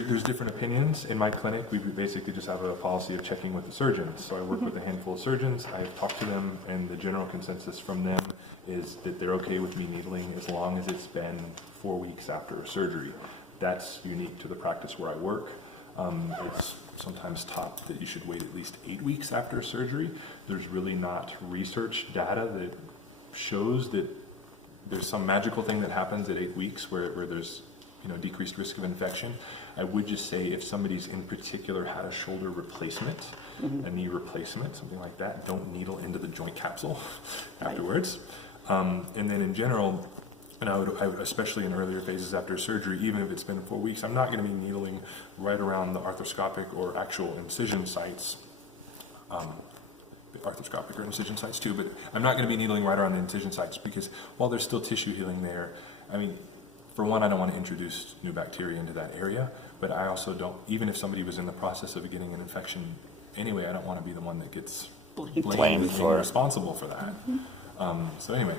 there's different opinions. In my clinic, we basically just have a policy of checking with the surgeons. So I work with a handful of surgeons. I've talked to them, and the general consensus from them is that they're okay with me needling as long as it's been 4 weeks after a surgery. That's unique to the practice where I work. It's sometimes taught that you should wait at least 8 weeks after a surgery. There's really not research data that shows that there's some magical thing that happens at 8 weeks where there's decreased risk of infection. I would just say if somebody's in particular had a shoulder replacement, a knee replacement, something like that, don't needle into the joint capsule afterwards. And then in general, and I would, especially in earlier phases after surgery, even if it's been 4 weeks, I'm not going to be needling right around the arthroscopic or actual incision sites. Arthroscopic or incision sites too, but I'm not going to be needling right around the incision sites because while there's still tissue healing there, I mean, for one, I don't want to introduce new bacteria into that area, but I also don't, even if somebody was in the process of getting an infection anyway, I don't want to be the one that gets blamed for responsible for that. So anyway,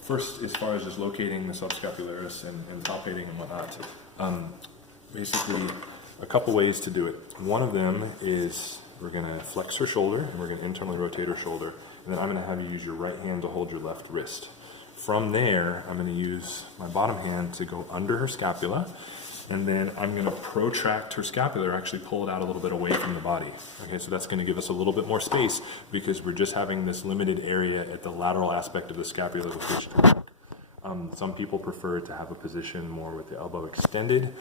first, as far as just locating the subscapularis and palpating and whatnot, basically a couple ways to do it. One of them is we're going to flex her shoulder and we're going to internally rotate her shoulder, and then I'm going to have you use your right hand to hold your left wrist. From there, I'm going to use my bottom hand to go under her scapula, and then I'm going to protract her scapula, actually pull it out a little bit away from the body. Okay, so that's going to give us a little bit more space because we're just having this limited area at the lateral aspect of the scapula with which to work. Some people prefer to have a position more with the elbow extended.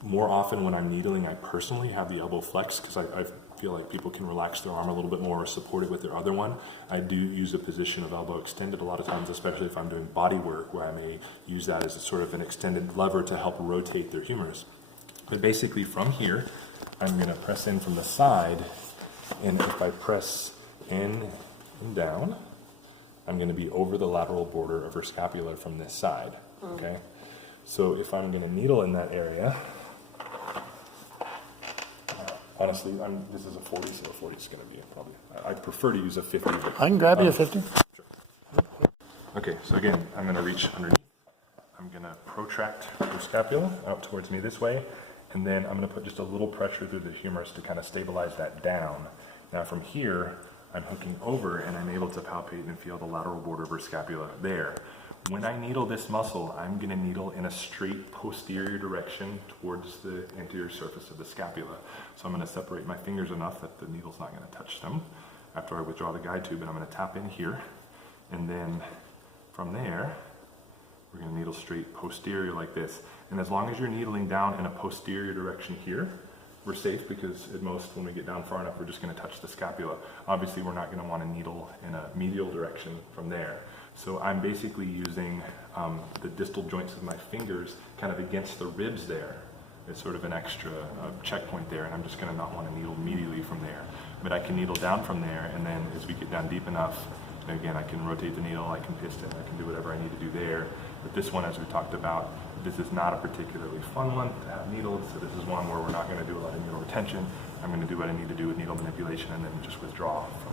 More often when I'm needling, I personally have the elbow flexed because I feel like people can relax their arm a little bit more or support it with their other one. I do use a position of elbow extended a lot of times, especially if I'm doing body work, where I may use that as a sort of an extended lever to help rotate their humerus. But basically from here, I'm going to press in from the side, and if I press in and down, I'm going to be over the lateral border of her scapula from this side. Okay, so if I'm going to needle in that area, honestly, this is a 40, so a 40 is going to be probably, I prefer to use a 50. I can grab you a 50. Sure. Okay, so again, I'm going to reach underneath. I'm going to protract her scapula out towards me this way, and then I'm going to put just a little pressure through the humerus to kind of stabilize that down. Now from here, I'm hooking over, and I'm able to palpate and feel the lateral border of her scapula there. When I needle this muscle, I'm going to needle in a straight posterior direction towards the anterior surface of the scapula. So I'm going to separate my fingers enough that the needle's not going to touch them after I withdraw the guide tube, and I'm going to tap in here. And then from there, we're going to needle straight posterior like this. And as long as you're needling down in a posterior direction here, we're safe, because at most when we get down far enough, we're just going to touch the scapula. Obviously, we're not going to want to needle in a medial direction from there. So I'm basically using the distal joints of my fingers kind of against the ribs there. It's sort of an extra checkpoint there, and I'm just going to not want to needle immediately from there. But I can needle down from there, and then as we get down deep enough, again, I can rotate the needle, I can piston, I can do whatever I need to do there. But this one, as we talked about, this is not a particularly fun one to have needled, so this is one where we're not going to do a lot of needle retention. I'm going to do what I need to do with needle manipulation and then just withdraw from